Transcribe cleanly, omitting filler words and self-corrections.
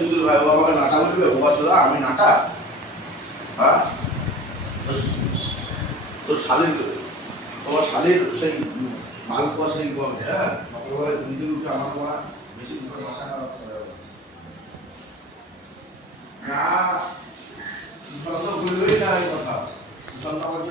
যুগের ভাই ও আমাকে নাটা বলবে, ও বাচ্চা আমি নাটা? হ্যাঁ, তোর শালীর, তোমার শালীর সেই মালপোয়া সেই গল্প, হ্যাঁ সকালবেলা ঘুম থেকে উঠে আমার বাবা বেশি দুপুরে মাথা খারাপ করে না। সুশান্ত বলবেই না এই কথা। সুশান্ত আমার